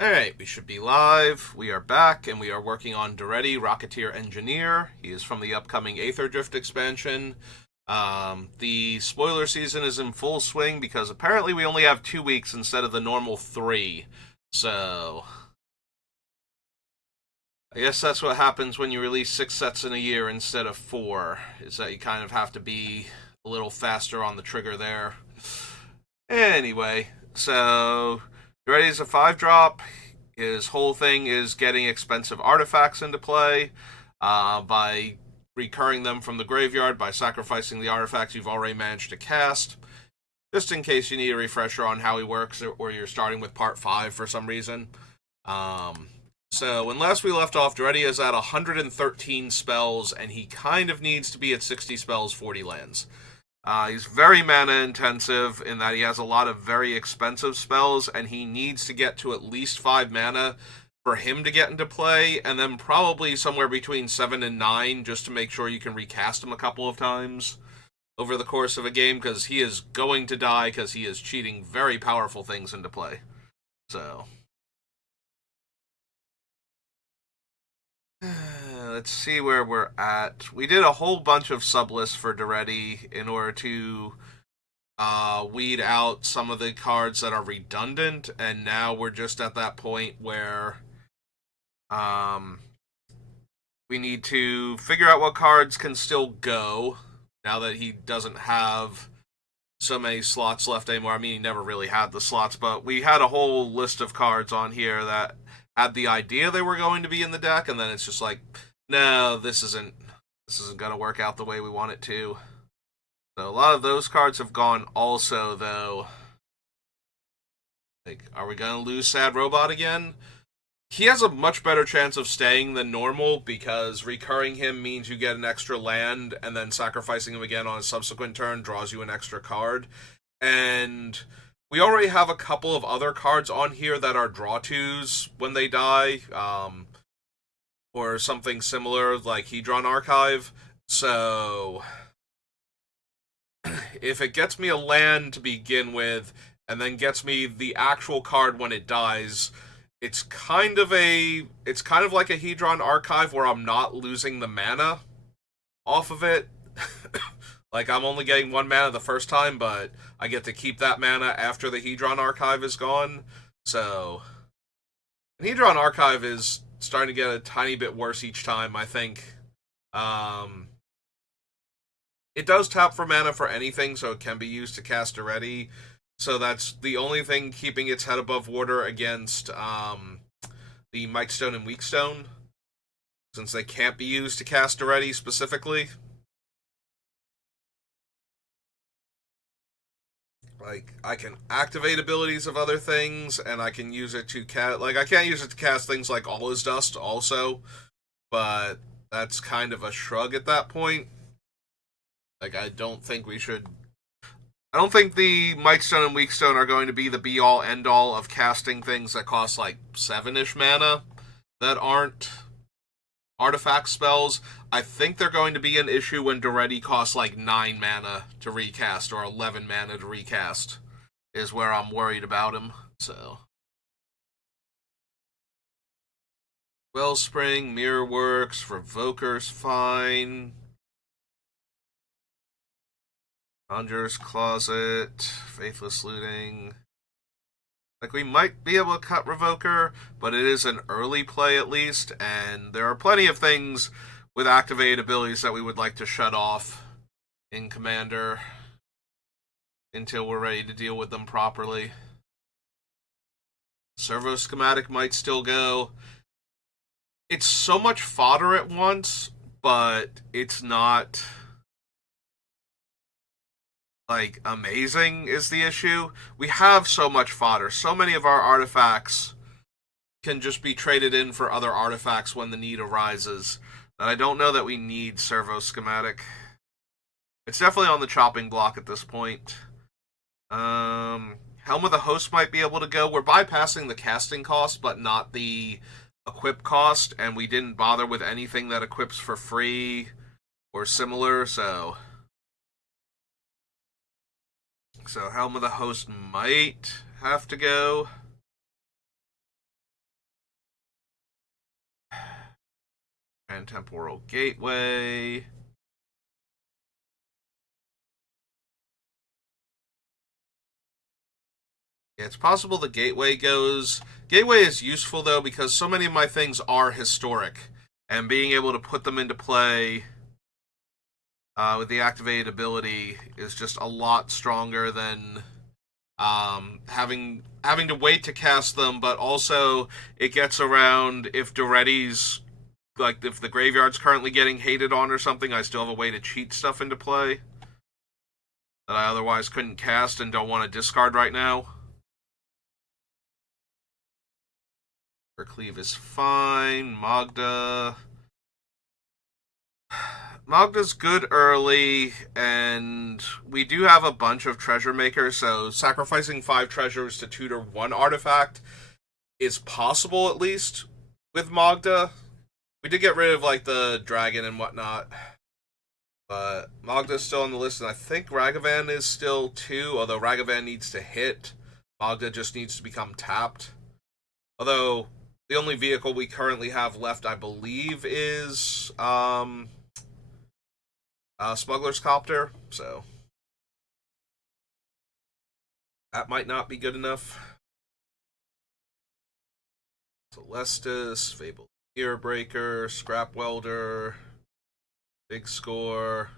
Alright, we should be live. We are back, and we are working on Daretti, Rocketeer Engineer. He is from the upcoming Aether Drift expansion. The spoiler season is in full swing because apparently we only have 2 weeks instead of the normal 3. So, I guess that's what happens when you release 6 sets in a year instead of 4, is that you kind of have to be a little faster on the trigger there. Anyway, so Daretti is a 5-drop. His whole thing is getting expensive artifacts into play by recurring them from the graveyard by sacrificing the artifacts you've already managed to cast, just in case you need a refresher on how he works or you're starting with part 5 for some reason. So when last we left off, Daretti is at 113 spells, and he kind of needs to be at 60 spells, 40 lands. He's very mana intensive in that he has a lot of very expensive spells, and he needs to get to at least 5 mana for him to get into play, and then probably somewhere between 7 and 9 just to make sure you can recast him a couple of times over the course of a game, because he is going to die because he is cheating very powerful things into play. So, let's see where we're at. We did a whole bunch of sublists for Daretti in order to weed out some of the cards that are redundant, and now we're just at that point where um, we need to figure out what cards can still go now that he doesn't have so many slots left anymore. I mean, he never really had the slots, but we had a whole list of cards on here that had the idea they were going to be in the deck, and then it's just like, no, this isn't going to work out the way we want it to. So a lot of those cards have gone also, though. Like, are we going to lose Sad Robot again? He has a much better chance of staying than normal because recurring him means you get an extra land, and then sacrificing him again on a subsequent turn draws you an extra card. And we already have a couple of other cards on here that are draw twos when they die, or something similar like Hedron Archive. So if it gets me a land to begin with, and then gets me the actual card when it dies, it's kind of like a Hedron Archive where I'm not losing the mana off of it. Like, I'm only getting 1 mana the first time, but I get to keep that mana after the Hedron Archive is gone. So, Hedron Archive is starting to get a tiny bit worse each time, I think. Um, it does tap for mana for anything, so it can be used to cast Daretti. So that's the only thing keeping its head above water against the Mightstone and Weakstone, since they can't be used to cast Daretti specifically. Like, I can activate abilities of other things, and I can use it to cast. Like, I can't use it to cast things like All Is Dust, also, but that's kind of a shrug at that point. Like, I don't think we should. I don't think the Mightstone and Weakstone are going to be the be all end all of casting things that cost like 7-ish mana that aren't artifact spells. I think they're going to be an issue when Daretti costs like 9 mana to recast or 11 mana to recast, is where I'm worried about him. So, Wellspring, Mirror Works, Revoker's fine. Conjurer's Closet, Faithless Looting. Like, we might be able to cut Revoker, but it is an early play at least, and there are plenty of things with activated abilities that we would like to shut off in Commander until we're ready to deal with them properly. Servo Schematic might still go. It's so much fodder at once, but it's not like amazing is the issue. We have so much fodder. So many of our artifacts can just be traded in for other artifacts when the need arises that I don't know that we need Servo Schematic. It's definitely on the chopping block at this point. Helm of the Host might be able to go. We're bypassing the casting cost, but not the equip cost, and we didn't bother with anything that equips for free or similar, so Helm of the Host might have to go. Transtemporal Gateway. Yeah, it's possible the Gateway goes. Gateway is useful though because so many of my things are historic, and being able to put them into play with the activated ability is just a lot stronger than having to wait to cast them. But also, it gets around if Daretti's like if the graveyard's currently getting hated on or something. I still have a way to cheat stuff into play that I otherwise couldn't cast and don't want to discard right now. Cleave is fine. Magda's good early, and we do have a bunch of treasure makers, so sacrificing 5 treasures to tutor 1 artifact is possible, at least, with Magda. We did get rid of, like, the dragon and whatnot, but Magda's still on the list, and I think Ragavan is still too, although Ragavan needs to hit. Magda just needs to become tapped. Although, the only vehicle we currently have left, I believe, is Smuggler's Copter, so that might not be good enough. Celestis, Fable Earbreaker, Scrap Welder, Big Score.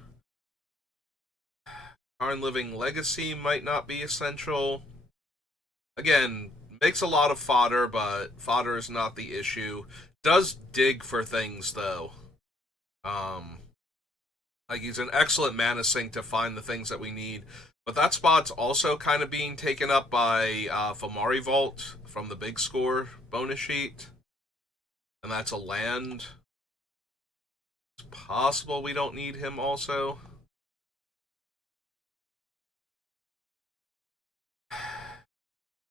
Karn Living Legacy might not be essential. Again, makes a lot of fodder, but fodder is not the issue. Does dig for things, though. Like, he's an excellent mana sink to find the things that we need. But that spot's also kind of being taken up by Fomari Vault from the Big Score bonus sheet. And that's a land. It's possible we don't need him also.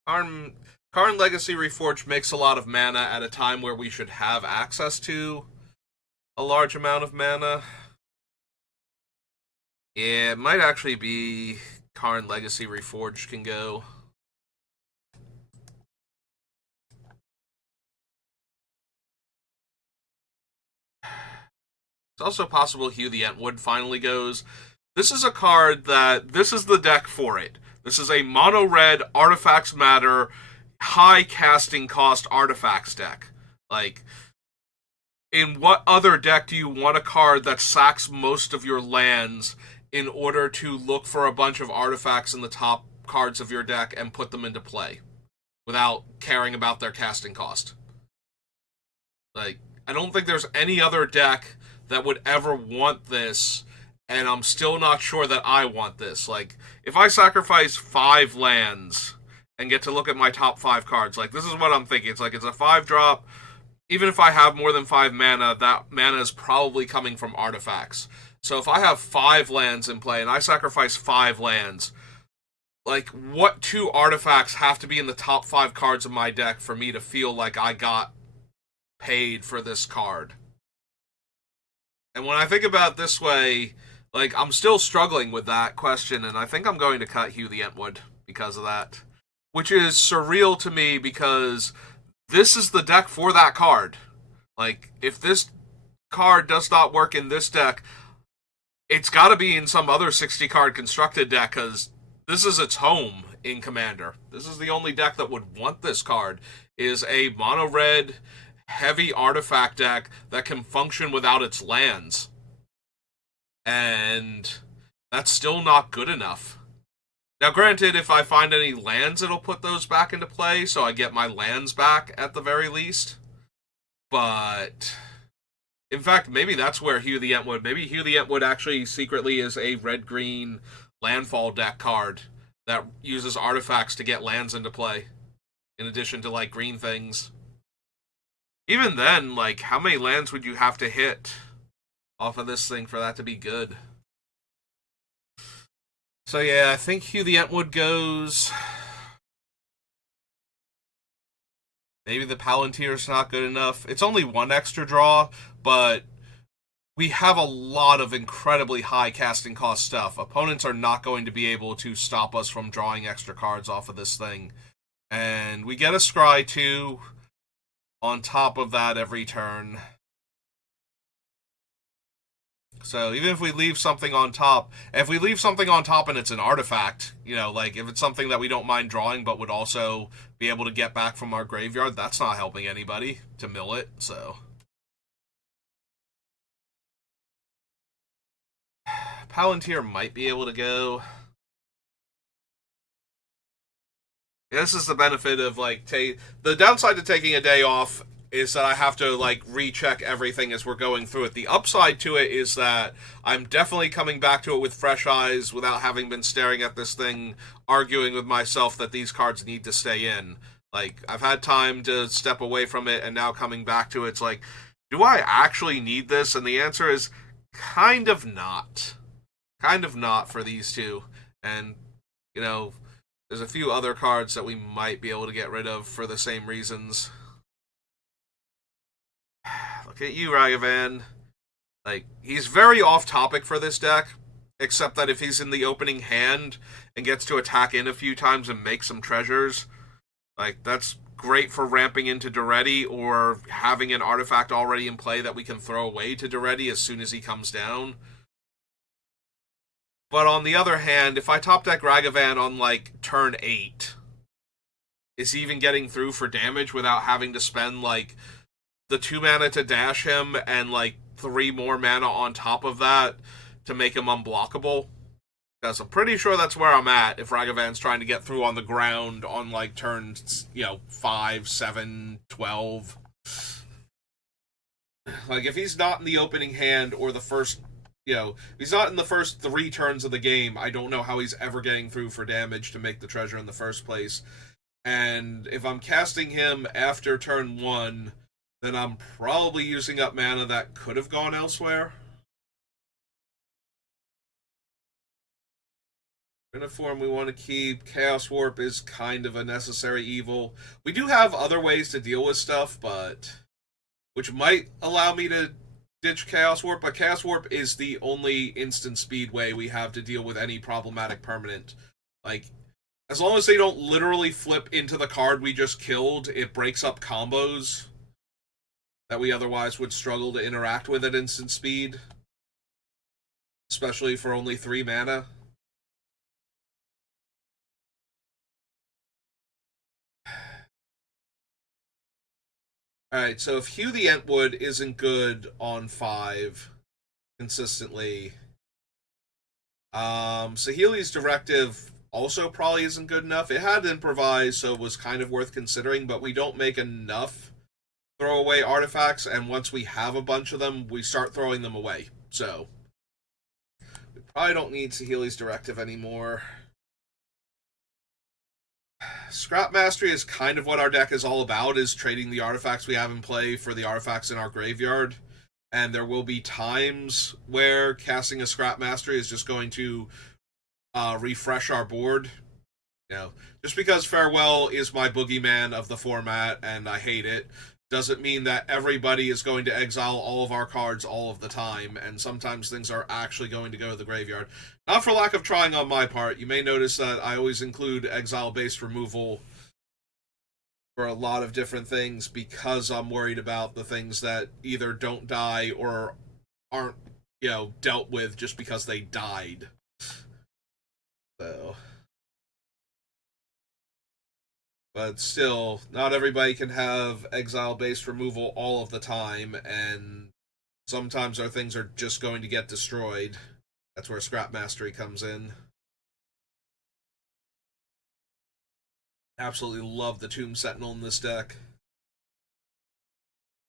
Karn Legacy Reforged makes a lot of mana at a time where we should have access to a large amount of mana. Yeah, it might actually be Karn Legacy Reforged can go. It's also possible Hugh the Entwood finally goes. This is a card that, this is the deck for it. This is a mono-red, artifacts matter, high casting cost artifacts deck. Like, in what other deck do you want a card that sacks most of your lands in order to look for a bunch of artifacts in the top cards of your deck and put them into play without caring about their casting cost? Like, I don't think there's any other deck that would ever want this, and I'm still not sure that I want this. Like, if I sacrifice 5 lands and get to look at my top 5 cards, like, this is what I'm thinking. It's like, it's a 5-drop. Even if I have more than 5 mana, that mana is probably coming from artifacts. So if I have 5 lands in play and I sacrifice 5 lands, like, what 2 artifacts have to be in the top 5 cards of my deck for me to feel like I got paid for this card? And when I think about it this way, like, I'm still struggling with that question, and I think I'm going to cut Hugh the Entwood because of that. Which is surreal to me because this is the deck for that card. Like, if this card does not work in this deck, it's got to be in some other 60-card constructed deck, because this is its home in Commander. This is the only deck that would want this card, is a mono-red, heavy artifact deck that can function without its lands. And that's still not good enough. Now, granted, if I find any lands, it'll put those back into play, so I get my lands back at the very least. But in fact, maybe that's where Hugh the Entwood... Maybe Hugh the Entwood actually secretly is a red-green landfall deck card that uses artifacts to get lands into play, in addition to, like, green things. Even then, like, how many lands would you have to hit off of this thing for that to be good? So yeah, I think Hugh the Entwood goes. Maybe the Palantir's not good enough. It's only 1 extra draw, but we have a lot of incredibly high casting cost stuff. Opponents are not going to be able to stop us from drawing extra cards off of this thing. And we get a Scry too on top of that every turn. So even if we leave something on top, if we leave something on top and it's an artifact, like if it's something that we don't mind drawing but would also be able to get back from our graveyard, that's not helping anybody to mill it. So Palantir might be able to go. This is the benefit of the downside to taking a day off is that I have to recheck everything as we're going through it. The upside to it is that I'm definitely coming back to it with fresh eyes without having been staring at this thing, arguing with myself that these cards need to stay in. I've had time to step away from it, and now coming back to it, it's like, do I actually need this? And the answer is kind of not. Kind of not for these two. And, there's a few other cards that we might be able to get rid of for the same reasons. Look at you, Ragavan. He's very off topic for this deck, except that if he's in the opening hand and gets to attack in a few times and make some treasures, that's great for ramping into Daretti or having an artifact already in play that we can throw away to Daretti as soon as he comes down. But on the other hand, if I top deck Ragavan on turn 8, is he even getting through for damage without having to spend the 2 mana to dash him and 3 more mana on top of that to make him unblockable? Because I'm pretty sure that's where I'm at if Ragavan's trying to get through on the ground on turns 5, 7, 12. If he's not in the opening hand or the first, if he's not in the first 3 turns of the game, I don't know how he's ever getting through for damage to make the treasure in the first place. And if I'm casting him after turn 1, then I'm probably using up mana that could have gone elsewhere. Uniform we want to keep. Chaos Warp is kind of a necessary evil. We do have other ways to deal with stuff, which might allow me to ditch Chaos Warp, but Chaos Warp is the only instant speed way we have to deal with any problematic permanent. As long as they don't literally flip into the card we just killed, it breaks up combos that we otherwise would struggle to interact with at instant speed. Especially for only 3 mana. Alright, so if Hugh the Entwood isn't good on 5 consistently, Saheeli's Directive also probably isn't good enough. It had Improvise, so it was kind of worth considering, but we don't make enough throwaway artifacts, and once we have a bunch of them, we start throwing them away. So, we probably don't need Saheeli's Directive anymore. Scrap Mastery is kind of what our deck is all about, is trading the artifacts we have in play for the artifacts in our graveyard. And there will be times where casting a Scrap Mastery is just going to refresh our board. Just because Farewell is my boogeyman of the format and I hate it, doesn't mean that everybody is going to exile all of our cards all of the time, and sometimes things are actually going to go to the graveyard. Not for lack of trying on my part. You may notice that I always include exile-based removal for a lot of different things because I'm worried about the things that either don't die or aren't, dealt with just because they died. So... But still, not everybody can have exile-based removal all of the time, and sometimes our things are just going to get destroyed. That's where Scrap Mastery comes in. Absolutely love the Tomb Sentinel in this deck.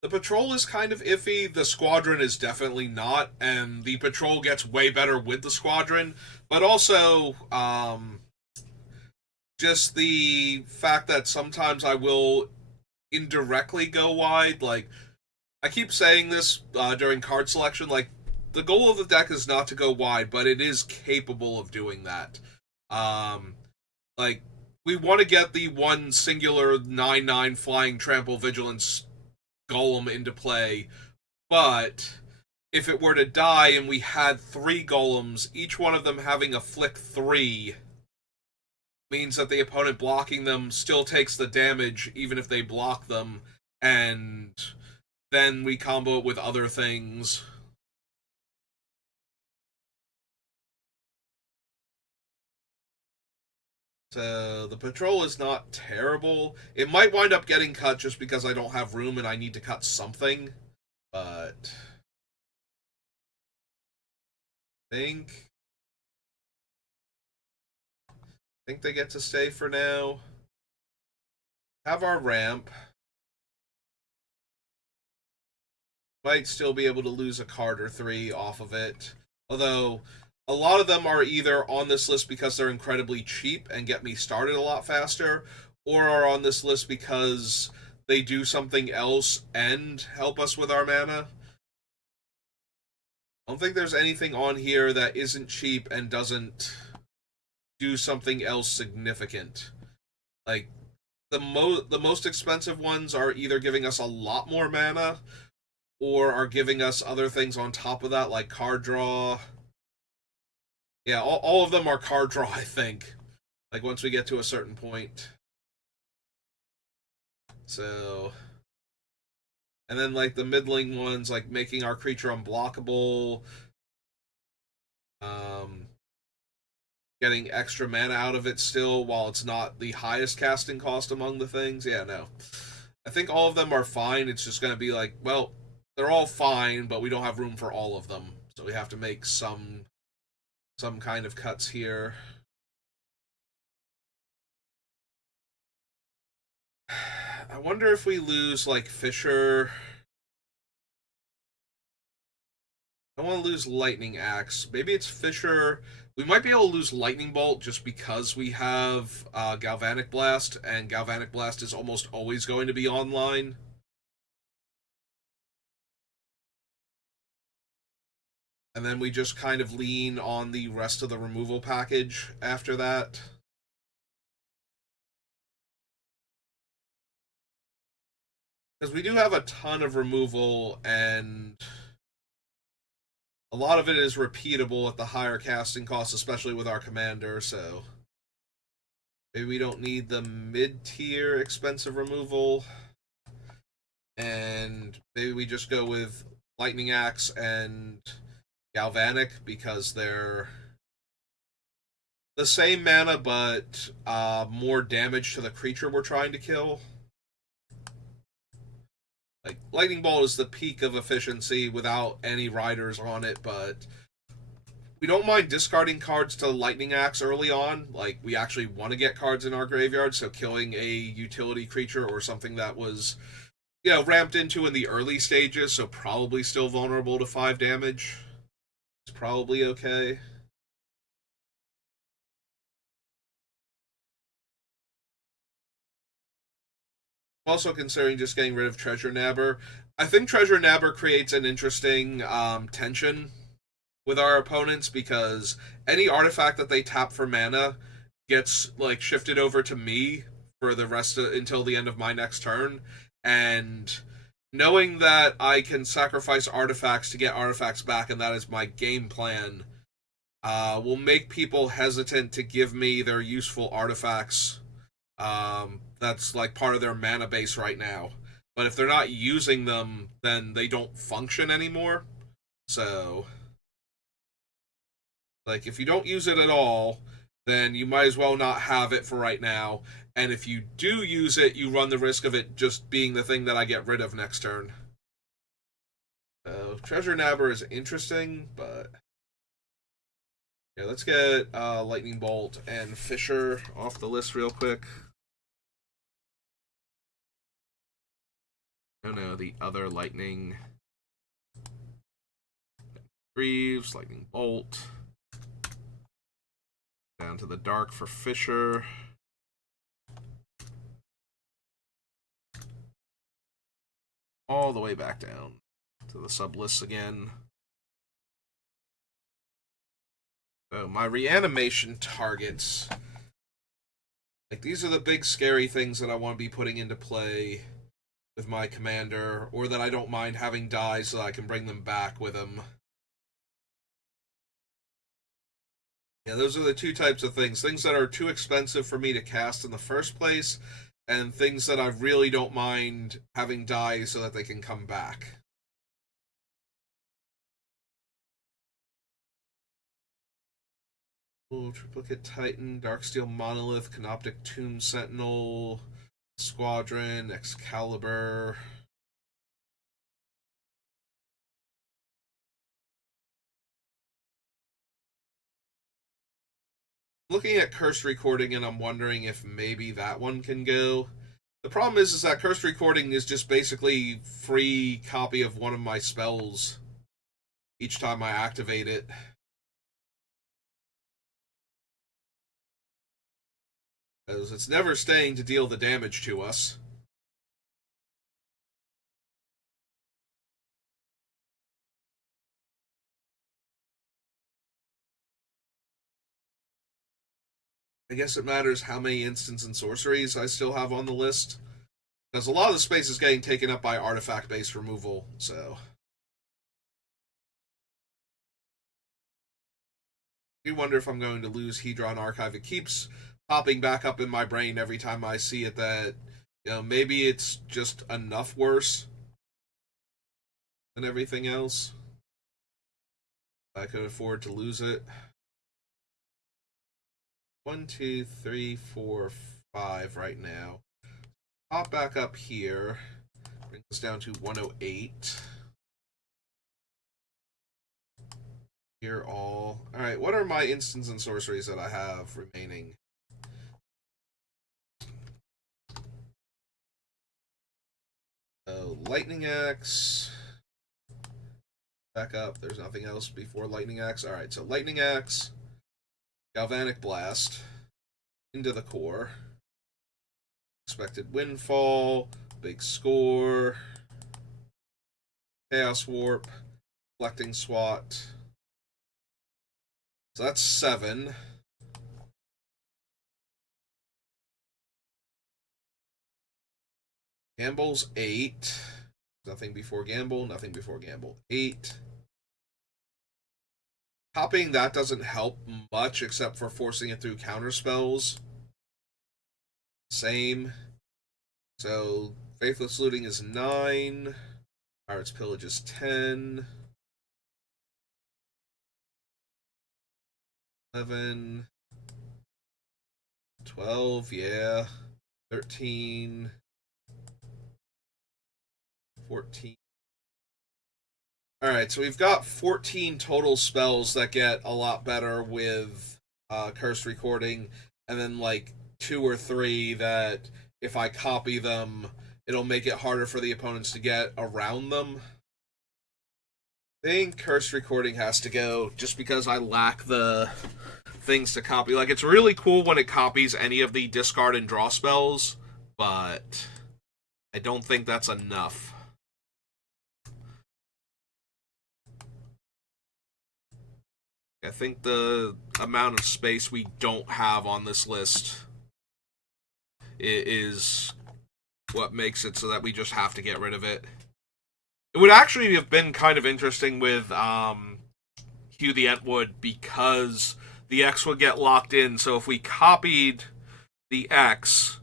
The Patrol is kind of iffy, the Squadron is definitely not, and the Patrol gets way better with the Squadron, but also, just the fact that sometimes I will indirectly go wide. I keep saying this during card selection, the goal of the deck is not to go wide, but it is capable of doing that. We want to get the one singular 9/9 flying trample vigilance golem into play, but if it were to die and we had 3 golems, each one of them having a flick 3, means that the opponent blocking them still takes the damage even if they block them, and then we combo it with other things. So the patrol is not terrible. It might wind up getting cut just because I don't have room and I need to cut something. But I think they get to stay for now. Have our ramp. Might still be able to lose a card or three off of it. Although, a lot of them are either on this list because they're incredibly cheap and get me started a lot faster, or are on this list because they do something else and help us with our mana. I don't think there's anything on here that isn't cheap and doesn't do something else significant. Like, the most expensive ones are either giving us a lot more mana or are giving us other things on top of that, like card draw. Yeah, all of them are card draw, I think. Like, once we get to a certain point. So... And then, like, the middling ones, like making our creature unblockable, um, getting extra mana out of it still, while it's not the highest casting cost among the things. Yeah, no. I think all of them are fine. It's just going to be like, well, they're all fine, but we don't have room for all of them. So we have to make some kind of cuts here. I wonder if we lose, like, Fisher. I don't want to lose Lightning Axe. Maybe it's Fisher. We might be able to lose Lightning Bolt just because we have Galvanic Blast, and Galvanic Blast is almost always going to be online. And then we just kind of lean on the rest of the removal package after that. Because we do have a ton of removal, and a lot of it is repeatable at the higher casting cost, especially with our commander, so maybe we don't need the mid-tier expensive removal, and maybe we just go with Lightning Axe and Galvanic, because they're the same mana, but more damage to the creature we're trying to kill. Like, Lightning Bolt is the peak of efficiency without any riders on it, but we don't mind discarding cards to Lightning Axe early on. Like, we actually want to get cards in our graveyard, so killing a utility creature or something that was, you know, ramped into in the early stages, so probably still vulnerable to 5 damage. It's probably okay. Also considering just getting rid of Treasure Nabber. I think Treasure Nabber creates an interesting tension with our opponents, because any artifact that they tap for mana gets, like, shifted over to me for the rest of, until the end of my next turn, and knowing that I can sacrifice artifacts to get artifacts back, and that is my game plan, will make people hesitant to give me their useful artifacts. That's like part of their mana base right now. But if they're not using them, then they don't function anymore. So, like, if you don't use it at all, then you might as well not have it for right now. And if you do use it, you run the risk of it just being the thing that I get rid of next turn. So, Treasure Nabber is interesting, but yeah, let's get Lightning Bolt and Fisher off the list real quick. Oh no, the other Lightning. Greaves, Lightning Bolt. Down to the dark for Fisher. All the way back down to the sublists again. So my reanimation targets. Like, these are the big scary things that I want to be putting into play with my commander, or that I don't mind having die so that I can bring them back with him. Yeah, those are the two types of things. Things that are too expensive for me to cast in the first place, and things that I really don't mind having die so that they can come back. Triplicate Titan, Darksteel Monolith, Canoptic Tomb Sentinel, Squadron, Excalibur. Looking at Cursed Recording, and I'm wondering if maybe that one can go. The problem is that Cursed Recording is just basically free copy of one of my spells each time I activate it. Because it's never staying to deal the damage to us. I guess it matters how many instants and sorceries I still have on the list. Because a lot of the space is getting taken up by artifact-based removal, so... I do wonder if I'm going to lose Hedron Archive. It keeps popping back up in my brain every time I see it that, maybe it's just enough worse than everything else. I could afford to lose it. 1, 2, 3, 4, 5 right now. Pop back up here. Brings us down to 108. Here all. Alright, what are my instants and sorceries that I have remaining? Lightning Axe. Back up. There's nothing else before Lightning Axe. Alright, so Lightning Axe. Galvanic Blast. Into the core. Expected Windfall. Big Score. Chaos Warp. Reflecting Swat. So that's 7. Gamble's 8. Nothing before Gamble, nothing before Gamble. 8. Copying that doesn't help much except for forcing it through counter spells. Same. So, Faithless Looting is 9. Pirate's Pillage is 10. 11. 12, yeah. 13. 14. Alright, so we've got 14 total spells that get a lot better with Cursed Recording, and then like 2 or 3 that if I copy them, it'll make it harder for the opponents to get around them. I think Cursed Recording has to go just because I lack the things to copy. Like, it's really cool when it copies any of the discard and draw spells, but I don't think that's enough. I think the amount of space we don't have on this list is what makes it so that we just have to get rid of it. It would actually have been kind of interesting with Hugh the Entwood because the X would get locked in. So if we copied the X,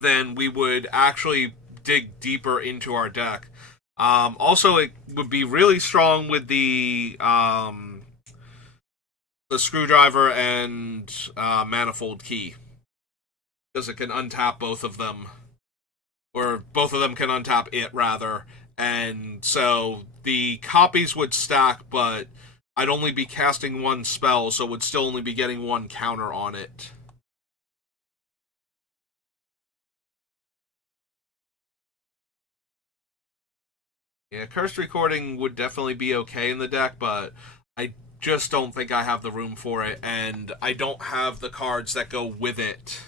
then we would actually dig deeper into our deck. Also, it would be really strong with the Screwdriver and Manifold Key, because it can untap both of them, or both of them can untap it rather, and so the copies would stack, but I'd only be casting one spell, so would still only be getting one counter on it. Yeah, Cursed Recording would definitely be okay in the deck, but I just don't think I have the room for it, and I don't have the cards that go with it,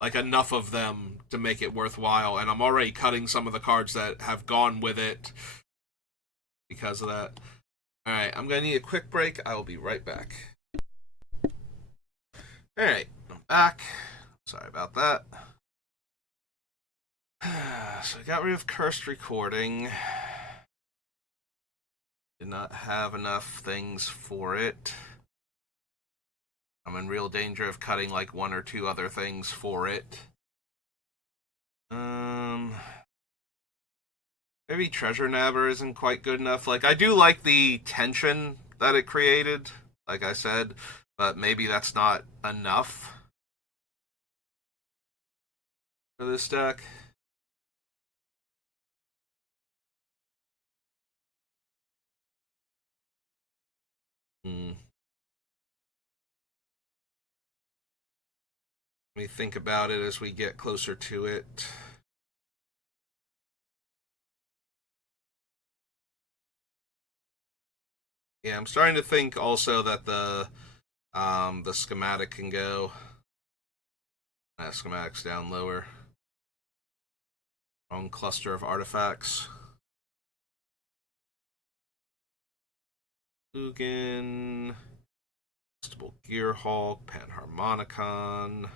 like enough of them to make it worthwhile, and I'm already cutting some of the cards that have gone with it because of that. Alright, I'm going to need a quick break. I will be right back. Alright, I'm back. Sorry about that. So I got rid of Cursed Recording. Did not have enough things for it. I'm in real danger of cutting like 1 or 2 other things for it. Maybe Treasure Nabber isn't quite good enough. Like, I do like the tension that it created, like I said, but maybe that's not enough for this deck. Hmm. Let me think about it as we get closer to it. Yeah, I'm starting to think also that the schematic can go. That schematic's down lower. Wrong cluster of artifacts. Ugin, Stable Gearhulk, Panharmonicon.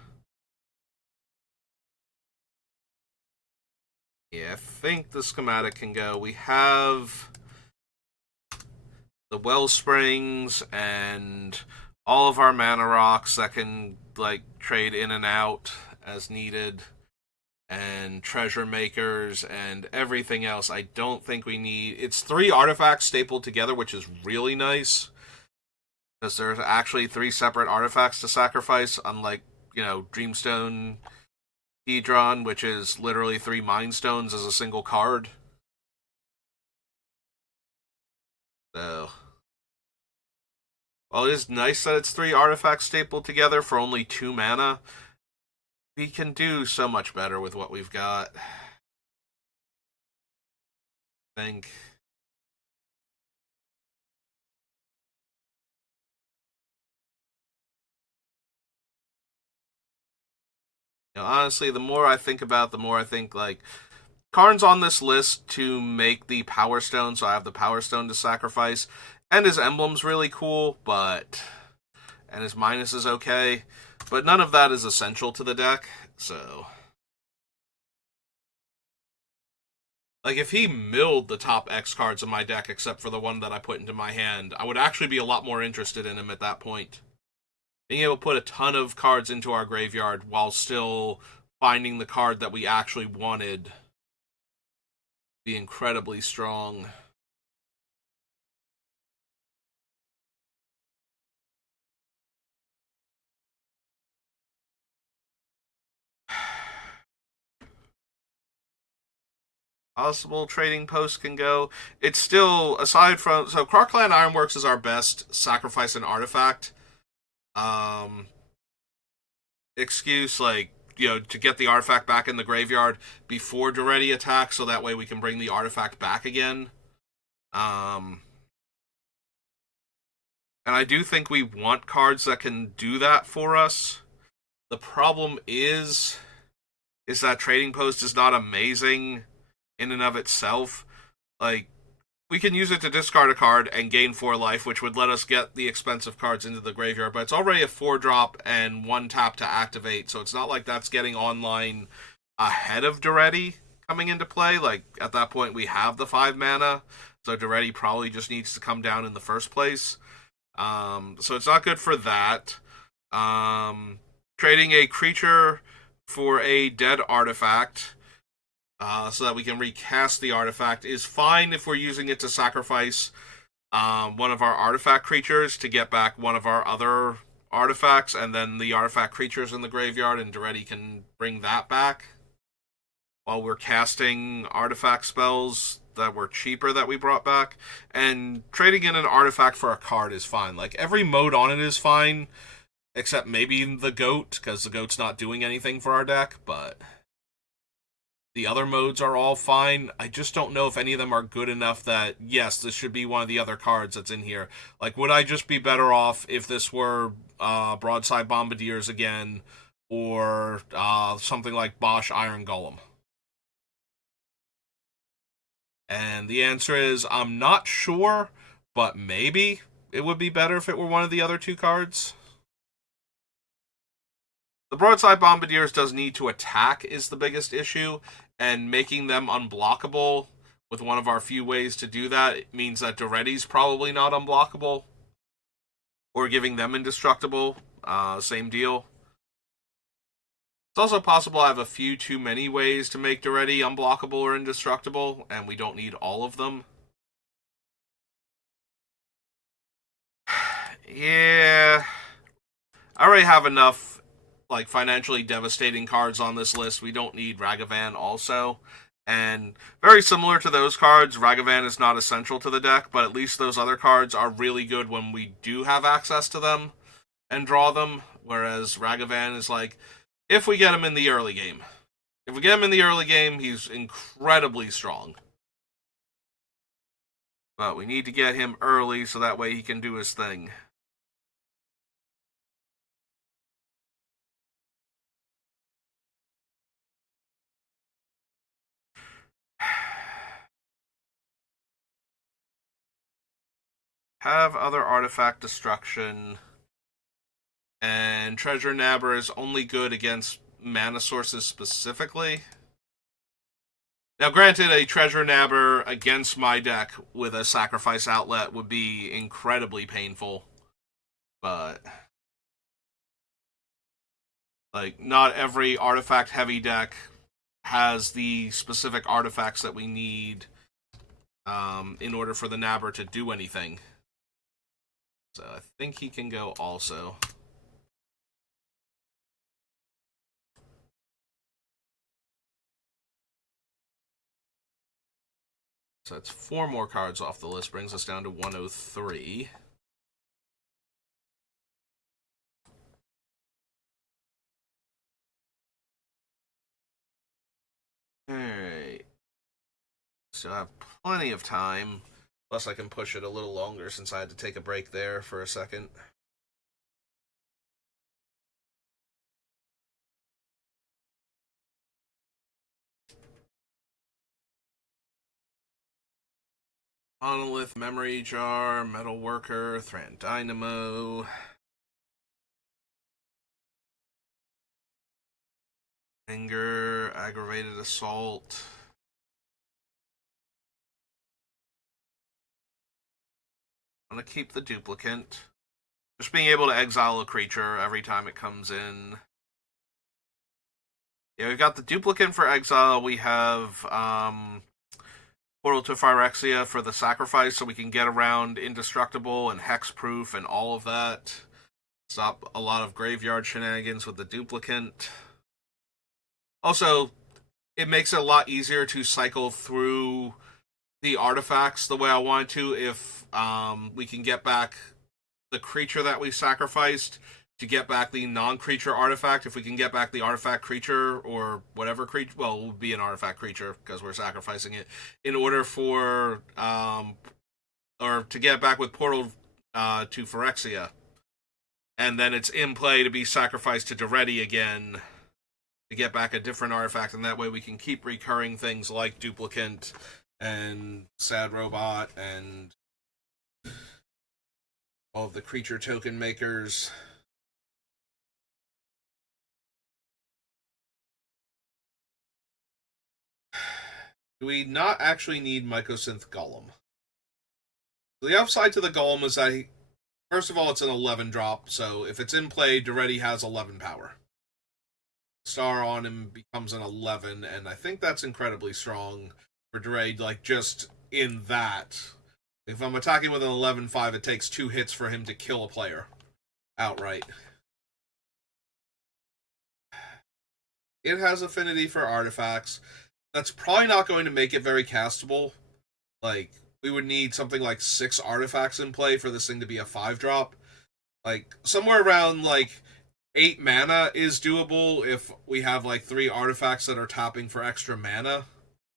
Yeah, I think the schematic can go. We have the Wellsprings and all of our mana rocks that can like trade in and out as needed, and treasure makers and everything else. I don't think we need. It's 3 artifacts stapled together, which is really nice because there's actually 3 separate artifacts to sacrifice, unlike Dreamstone Hedron, which is literally 3 Mind Stones as a single card. So, while it is nice that it's 3 artifacts stapled together for only 2 mana, we can do so much better with what we've got. I think. Honestly, the more I think about, the more I think like Karn's on this list to make the Power Stone, so I have the Power Stone to sacrifice, and his emblem's really cool, and his minus is okay, but none of that is essential to the deck. So, like, if he milled the top X cards in my deck, except for the one that I put into my hand, I would actually be a lot more interested in him at that point. Being able to put a ton of cards into our graveyard while still finding the card that we actually wanted be incredibly strong. Possible trading post can go. It's still, aside from, so Krark-Clan Ironworks is our best sacrifice and artifact excuse, like, to get the artifact back in the graveyard before Daretti attacks, so that way we can bring the artifact back again. Um, and I do think we want cards that can do that for us. The problem is that trading post is not amazing in and of itself. Like, we can use it to discard a card and gain 4 life, which would let us get the expensive cards into the graveyard, but it's already a 4-drop and 1 tap to activate, so it's not like that's getting online ahead of Daretti coming into play. Like, at that point, we have the 5 mana, so Daretti probably just needs to come down in the first place. So it's not good for that. Trading a creature for a dead artifact so that we can recast the artifact is fine if we're using it to sacrifice one of our artifact creatures to get back one of our other artifacts, and then the artifact creature's in the graveyard, and Daretti can bring that back while we're casting artifact spells that were cheaper that we brought back. And trading in an artifact for a card is fine. Like, every mode on it is fine, except maybe the goat, because the goat's not doing anything for our deck, but the other modes are all fine. I just don't know if any of them are good enough that, yes, this should be one of the other cards that's in here. Like, would I just be better off if this were Broadside Bombardiers again, or something like Bosch Iron Golem? And the answer is, I'm not sure, but maybe it would be better if it were one of the other 2 cards. The Broadside Bombardiers does need to attack is the biggest issue, and making them unblockable with one of our few ways to do that means that Daretti's probably not unblockable, or giving them indestructible. Same deal. It's also possible I have a few too many ways to make Daretti unblockable or indestructible, and we don't need all of them. Yeah, I already have enough like financially devastating cards on this list. We don't need Ragavan also. And very similar to those cards, Ragavan is not essential to the deck, but at least those other cards are really good when we do have access to them and draw them. Whereas Ragavan is like, if we get him in the early game. If we get him in the early game, he's incredibly strong. But we need to get him early so that way he can do his thing. Have other artifact destruction. And Treasure Nabber is only good against mana sources specifically. Now, granted, a Treasure Nabber against my deck with a Sacrifice Outlet would be incredibly painful. But, like, not every artifact-heavy deck has the specific artifacts that we need in order for the Nabber to do anything. So I think he can go also. So that's 4 more cards off the list, brings us down to 103. Alright. So I have plenty of time. Plus I can push it a little longer since I had to take a break there for a second. Monolith, Memory Jar, Metal Worker, Thran Dynamo. Anger, Aggravated Assault. I'm going to keep the Duplicant. Just being able to exile a creature every time it comes in. Yeah, we've got the Duplicant for exile. We have Portal to Phyrexia for the sacrifice, so we can get around Indestructible and Hexproof and all of that. Stop a lot of graveyard shenanigans with the Duplicant. Also, it makes it a lot easier to cycle through the artifacts the way I want to if we can get back the creature that we sacrificed to get back the non-creature artifact. If we can get back the artifact creature or whatever creature, well, it would be an artifact creature because we're sacrificing it in order for or to get back with Portal to Phyrexia, and then it's in play to be sacrificed to Daretti again to get back a different artifact, and that way we can keep recurring things like Duplicant and Sad Robot and all of the creature token makers. Do we not actually need Mycosynth Golem? The upside to the Golem is that, first of all, it's an 11 drop, so if it's in play, Daretti has 11 power. Star on him becomes an 11, and I think that's incredibly strong for Daretti, like, just in that. If I'm attacking with an 11-5, it takes 2 hits for him to kill a player outright. It has affinity for artifacts. That's probably not going to make it very castable. Like, we would need something like 6 artifacts in play for this thing to be a 5-drop. Like, somewhere around, like, 8 mana is doable if we have, like, 3 artifacts that are tapping for extra mana.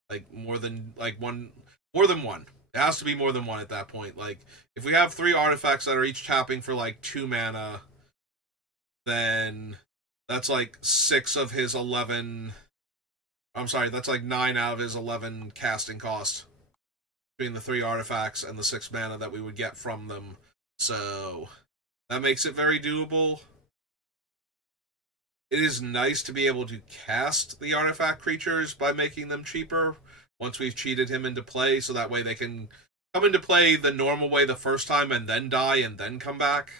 Like, more than one. It has to be more than 1 at that point. Like, if we have 3 artifacts that are each tapping for, like, 2 mana, then that's, like, 6 of his 11... I'm sorry, that's like 9 out of his 11 casting cost between the 3 artifacts and the 6 mana that we would get from them. So that makes it very doable. It is nice to be able to cast the artifact creatures by making them cheaper once we've cheated him into play, so that way they can come into play the normal way the first time and then die and then come back.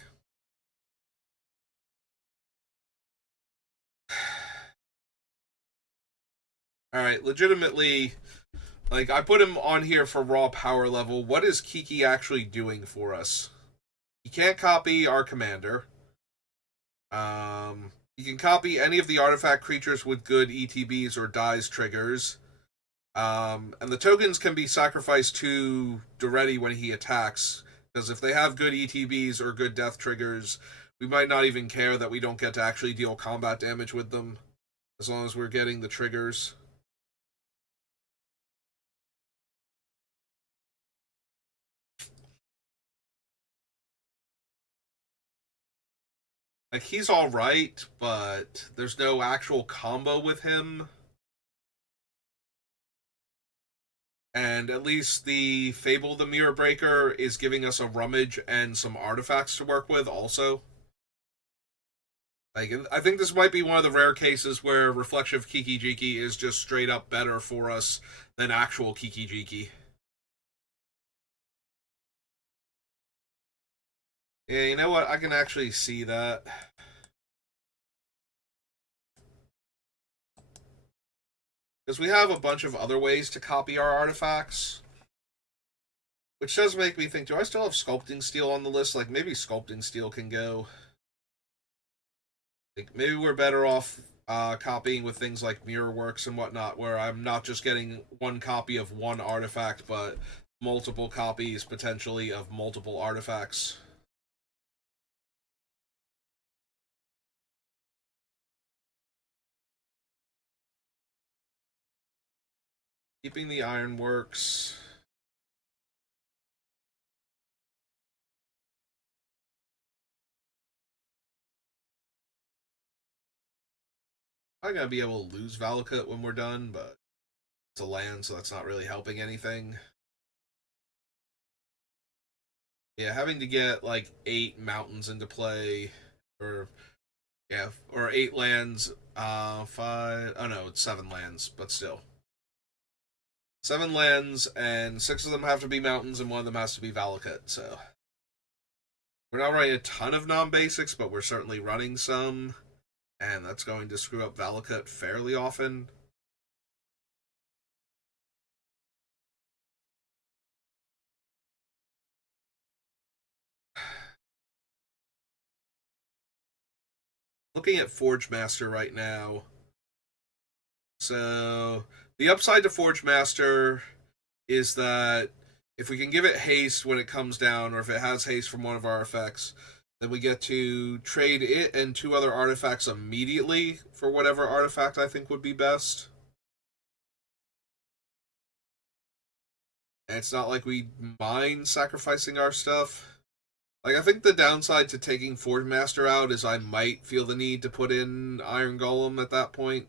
Alright, legitimately, like, I put him on here for raw power level. What is Kiki actually doing for us? He can't copy our commander. He can copy any of the artifact creatures with good ETBs or dies triggers. And the tokens can be sacrificed to Daretti when he attacks, because if they have good ETBs or good death triggers, we might not even care that we don't get to actually deal combat damage with them, as long as we're getting the triggers. Like, he's alright, but there's no actual combo with him. And at least the Fable the Mirror Breaker is giving us a rummage and some artifacts to work with also. Like, I think this might be one of the rare cases where Reflexive Kiki Jiki is just straight up better for us than actual Kiki Jiki. Yeah, you know what? I can actually see that. Because we have a bunch of other ways to copy our artifacts. Which does make me think, do I still have Sculpting Steel on the list? Like, maybe Sculpting Steel can go. Like, maybe we're better off copying with things like Mirror Works and whatnot, where I'm not just getting one copy of one artifact, but multiple copies, potentially, of multiple artifacts. Keeping the Ironworks. I'm gonna be able to lose Valakut when we're done, but it's a land, so that's not really helping anything. Yeah, having to get like 8 mountains into play, or yeah, or 8 lands. Five. Oh no, it's 7 lands, but still. 7 lands, and 6 of them have to be mountains, and one of them has to be Valakut. So we're not running a ton of non-basics, but we're certainly running some, and that's going to screw up Valakut fairly often. Looking at Forge Master right now. So the upside to Forge Master is that if we can give it haste when it comes down, or if it has haste from one of our effects, then we get to trade it and 2 other artifacts immediately for whatever artifact I think would be best. And it's not like we mind sacrificing our stuff. Like, I think the downside to taking Forge Master out is I might feel the need to put in Iron Golem at that point.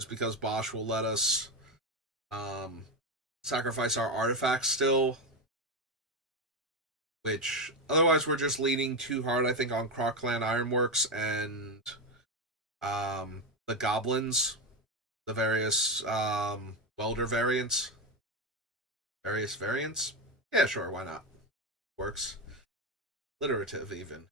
Just because Bosch will let us um, sacrifice our artifacts still, which otherwise we're just leaning too hard, I think, on Crocland Ironworks and the goblins, the various welder variants. Various variants? Yeah, sure, why not? Works. Literative, even.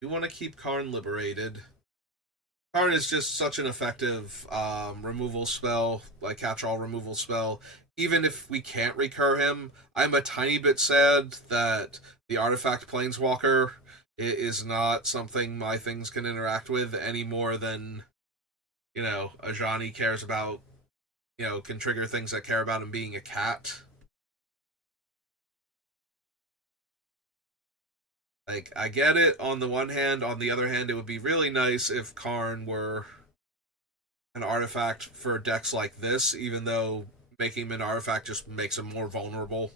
You want to keep Karn liberated. Karn is just such an effective removal spell, like catch-all removal spell. Even if we can't recur him, I'm a tiny bit sad that the artifact planeswalker is not something my things can interact with any more than, Ajani cares about, can trigger things that care about him being a cat. Like, I get it on the one hand. On the other hand, it would be really nice if Karn were an artifact for decks like this, even though making him an artifact just makes him more vulnerable.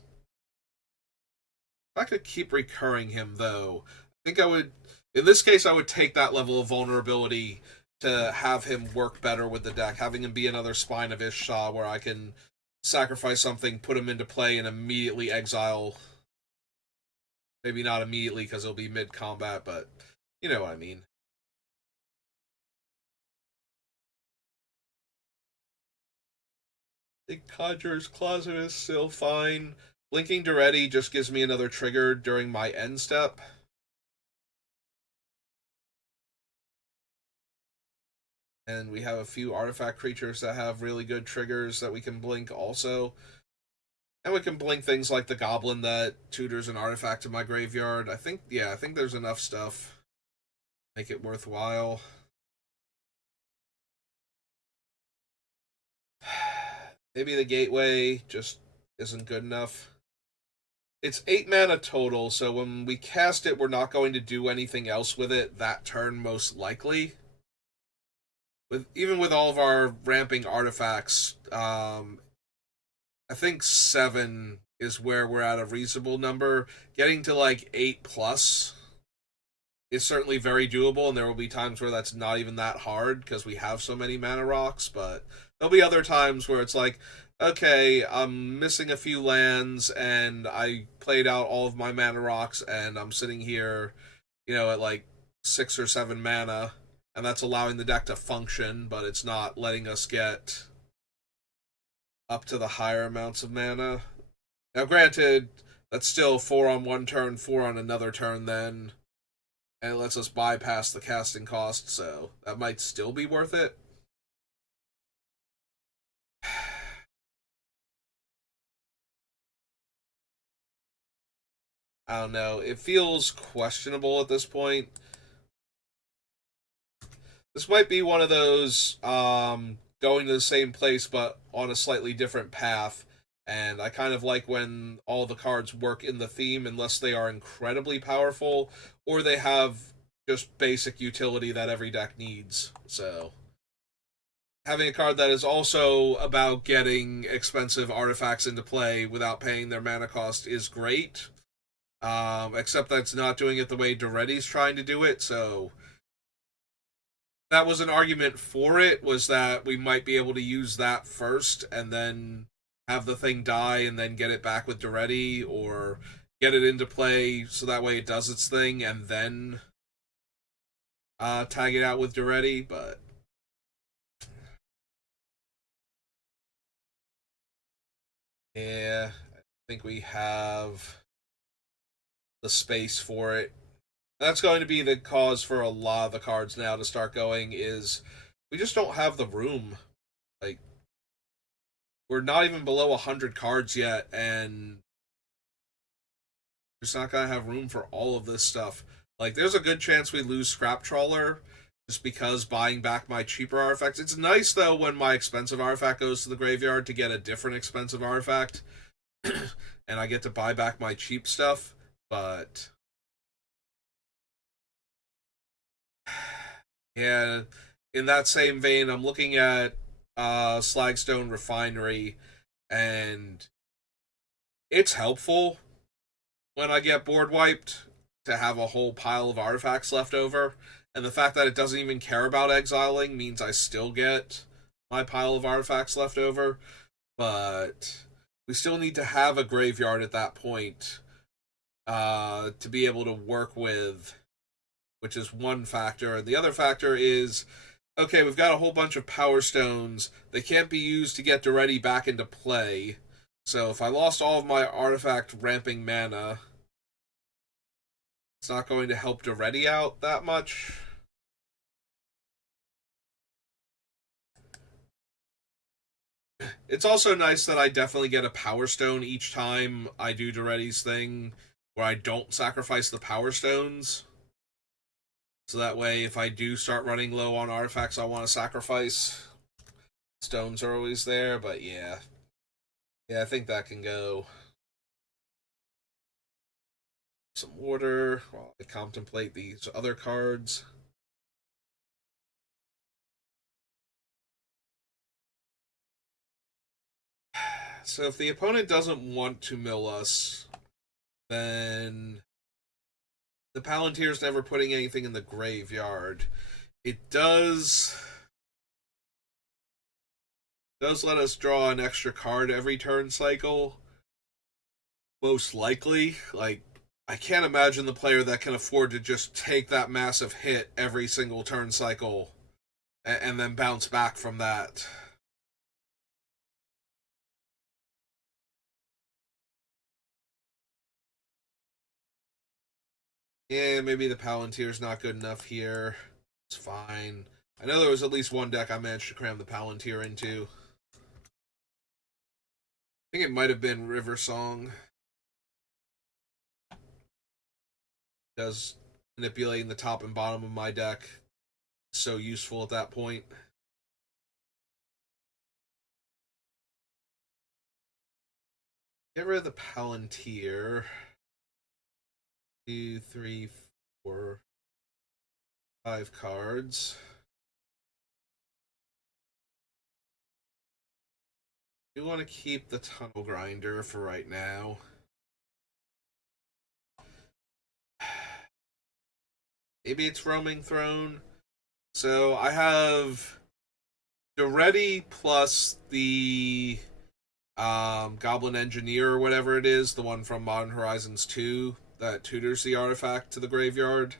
If I could keep recurring him, though, I think I would. In this case, I would take that level of vulnerability to have him work better with the deck, having him be another Spine of Ishtar where I can sacrifice something, put him into play, and immediately exile. Maybe not immediately because it'll be mid combat, but you know what I mean. The Conjurer's Closet is still fine. Blinking Daretti just gives me another trigger during my end step. And we have a few artifact creatures that have really good triggers that we can blink also. And we can blink things like the goblin that tutors an artifact in my graveyard. I think there's enough stuff to make it worthwhile. Maybe the gateway just isn't good enough. It's 8 mana total, so when we cast it, we're not going to do anything else with it that turn, most likely. Even with all of our ramping artifacts, I think 7 is where we're at a reasonable number. Getting to like 8 plus is certainly very doable, and there will be times where that's not even that hard because we have so many mana rocks, but there'll be other times where it's like, okay, I'm missing a few lands and I played out all of my mana rocks and I'm sitting here, at like 6 or 7 mana, and that's allowing the deck to function, but it's not letting us get up to the higher amounts of mana. Now, granted, that's still 4 on one turn, 4 on another turn, then, and it lets us bypass the casting cost, so that might still be worth it. I don't know. It feels questionable at this point. This might be one of those going to the same place but on a slightly different path. And I kind of like when all the cards work in the theme unless they are incredibly powerful or they have just basic utility that every deck needs. So having a card that is also about getting expensive artifacts into play without paying their mana cost is great. Except that's not doing it the way Daretti's trying to do it, so that was an argument for it, was that we might be able to use that first and then have the thing die and then get it back with Daretti, or get it into play so that way it does its thing and then tag it out with Daretti, but yeah, I think we have the space for it. That's going to be the cause for a lot of the cards now to start going, is we just don't have the room. Like, we're not even below 100 cards yet, and we're just not going to have room for all of this stuff. Like, there's a good chance we lose Scrap Trawler just because buying back my cheaper artifacts. It's nice, though, when my expensive artifact goes to the graveyard to get a different expensive artifact, and I get to buy back my cheap stuff, but yeah, in that same vein, I'm looking at Slagstone Refinery, and it's helpful when I get board wiped to have a whole pile of artifacts left over. And the fact that it doesn't even care about exiling means I still get my pile of artifacts left over. But we still need to have a graveyard at that point to be able to work with, which is one factor. And the other factor is, okay, we've got a whole bunch of power stones. They can't be used to get Daretti back into play. So if I lost all of my artifact ramping mana, it's not going to help Daretti out that much. It's also nice that I definitely get a power stone each time I do Daretti's thing, where I don't sacrifice the power stones. So that way, if I do start running low on artifacts I want to sacrifice, stones are always there. But yeah. Yeah, I think that can go. Some water while I contemplate these other cards. So if the opponent doesn't want to mill us, then the Palantir's never putting anything in the graveyard. It does let us draw an extra card every turn cycle. Most likely. Like, I can't imagine the player that can afford to just take that massive hit every single turn cycle and then bounce back from that. Yeah, maybe the Palantir's not good enough here. It's fine. I know there was at least one deck I managed to cram the Palantir into. I think it might have been River Song. Does manipulating the top and bottom of my deck so useful at that point. Get rid of the Palantir. 2, 3, 4, 5 cards. We want to keep the Tunnel Grinder for right now. Maybe it's Roaming Throne. So I have Daretti plus the Goblin Engineer or whatever it is, the one from Modern Horizons 2 that tutors the artifact to the graveyard.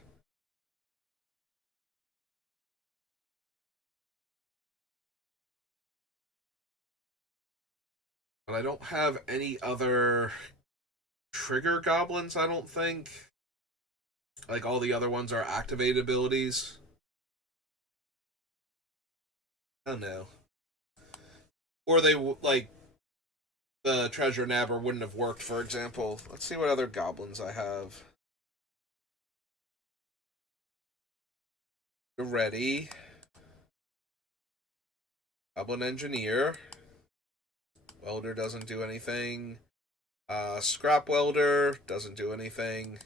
But I don't have any other trigger goblins, I don't think. Like, all the other ones are activated abilities. I don't know. Or they, like, the Treasure Nabber wouldn't have worked, for example. Let's see what other goblins I have. Daretti. Goblin Engineer. Welder doesn't do anything. Scrap Welder doesn't do anything.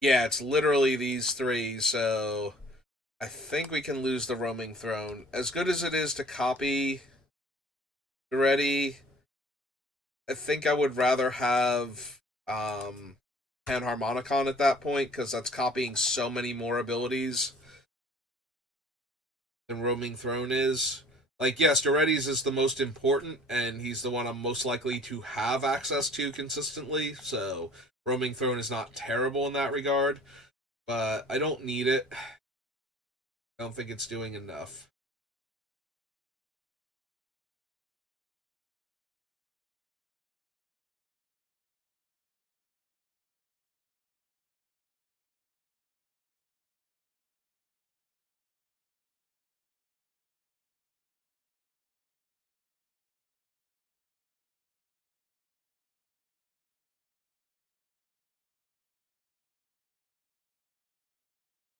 Yeah, it's literally these three, so I think we can lose the Roaming Throne. As good as it is to copy Daretti, I think I would rather have Panharmonicon at that point, because that's copying so many more abilities than Roaming Throne is. Like, yes, Daretti's is the most important, and he's the one I'm most likely to have access to consistently, so Roaming Throne is not terrible in that regard, but I don't need it. I don't think it's doing enough.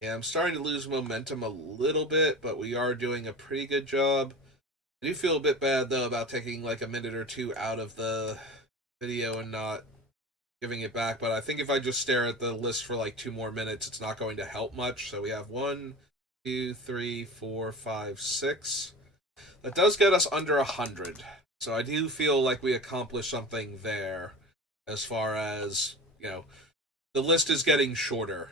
Yeah, I'm starting to lose momentum a little bit, but we are doing a pretty good job. I do feel a bit bad, though, about taking like a minute or two out of the video and not giving it back, but I think if I just stare at the list for like 2 more minutes, it's not going to help much. So we have 1, 2, 3, 4, 5, 6. That does get us under 100. So I do feel like we accomplished something there as far as, the list is getting shorter.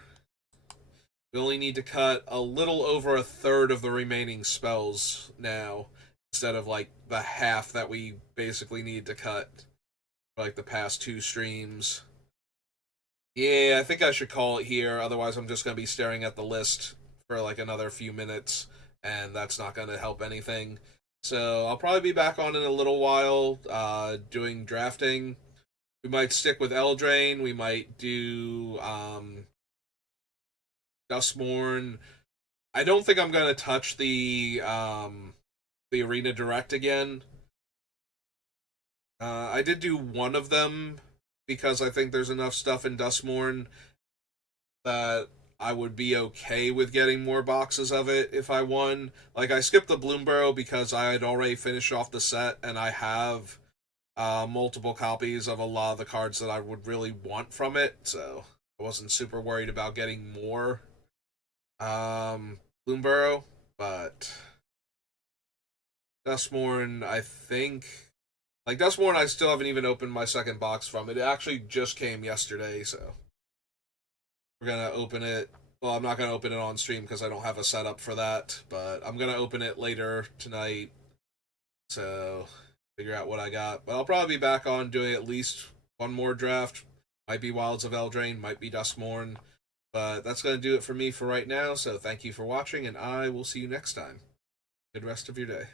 We only need to cut a little over a third of the remaining spells now, instead of like the half that we basically need to cut for like the past 2 streams. Yeah, I think I should call it here, otherwise I'm just going to be staring at the list for like another few minutes, and that's not going to help anything. So I'll probably be back on in a little while, doing drafting. We might stick with Eldraine, we might do Dustmourne. I don't think I'm gonna touch the Arena Direct again. I did do one of them because I think there's enough stuff in Dustmourne that I would be okay with getting more boxes of it if I won. Like, I skipped the Bloomburrow because I had already finished off the set, and I have multiple copies of a lot of the cards that I would really want from it, so I wasn't super worried about getting more Bloomburrow, but Dustmourne, I think, like, Dustmourne, I still haven't even opened my second box from it. It actually just came yesterday, so we're gonna open it. Well, I'm not gonna open it on stream because I don't have a setup for that, but I'm gonna open it later tonight, so figure out what I got. But I'll probably be back on doing at least one more draft. Might be Wilds of Eldraine, might be Dustmourne. But that's going to do it for me for right now, so thank you for watching, and I will see you next time. Good rest of your day.